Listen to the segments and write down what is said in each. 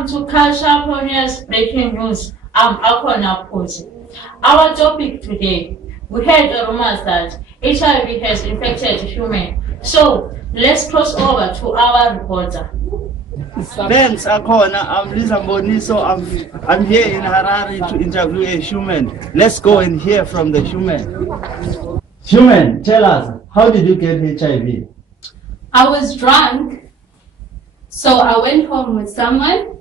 Welcome to Culture Pioneers Breaking News. I'm Akona Pose. Our topic today, we heard rumors that HIV has infected humans. So let's cross over to our reporter. Thanks, Akona. I'm Lisa Mboniso. I'm here in Harare to interview a human. Let's go and hear from the human. Human, tell us, how did you get HIV? I was drunk, so I went home with someone,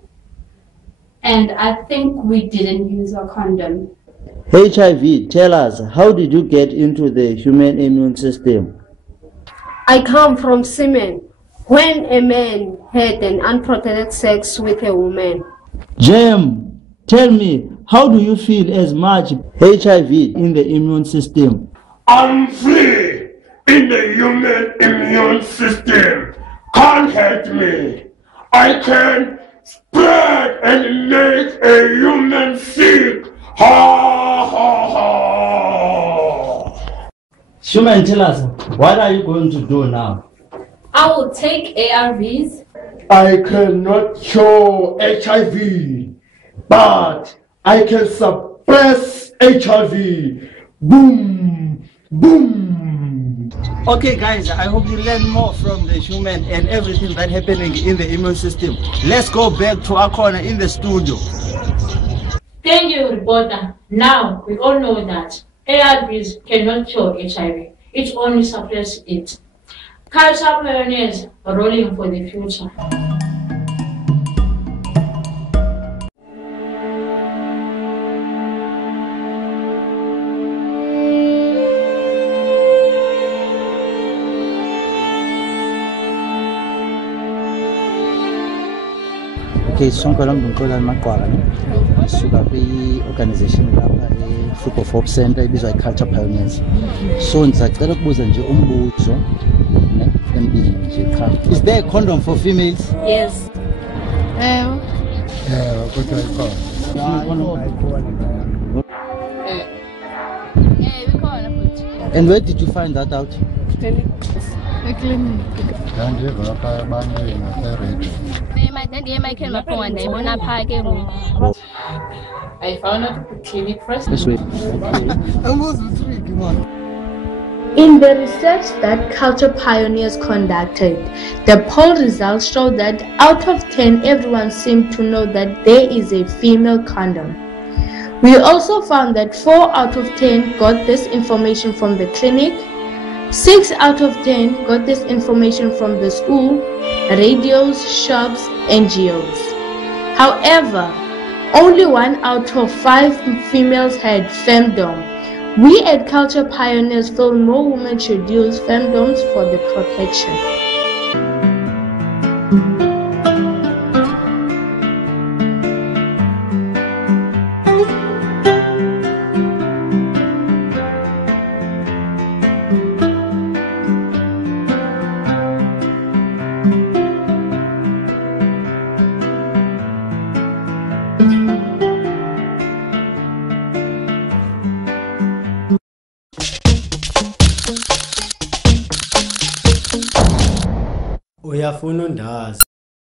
and I think we didn't use a condom. HIV, tell us, how did you get into the human immune system? I come from semen, when a man had an unprotected sex with a woman. Jem, tell me, how do you feel as much HIV in the immune system? I'm free in the human immune system. Can't hurt me. I can spread and make a human sick. Ha ha ha. Human, tell us, what are you going to do now? I will take ARVs. I cannot cure HIV, but I can suppress HIV. Boom, boom. Okay guys, I hope you learn more from the human and everything that's happening in the immune system. Let's go back to our corner in the studio. Thank you, reporter. Now we all know that ARVs cannot cure HIV. It only suppresses it. Culture Pioneers rolling for the future. Okay, sonke la mnqola maqwala ne suka kwi-organization lapha eFruitful Hope Center ibizwa iCulture Pioneers. So ngisacela ukubuza nje umbuzo ne embili nje cha. Is there a condom for females? Yes. Kodwa ikhona. And where did you find that out? I found out at the clinic first. This way. In the research that Culture Pioneers conducted, the poll results show that out of 10, everyone seemed to know that there is a female condom. We also found that 4 out of 10 got this information from the clinic, 6 out of 10 got this information from the school, radios, shops, NGOs. However, only 1 out of 5 females had femdom. We at Culture Pioneers feel more women should use femdoms for the protection. Uyafuna undazi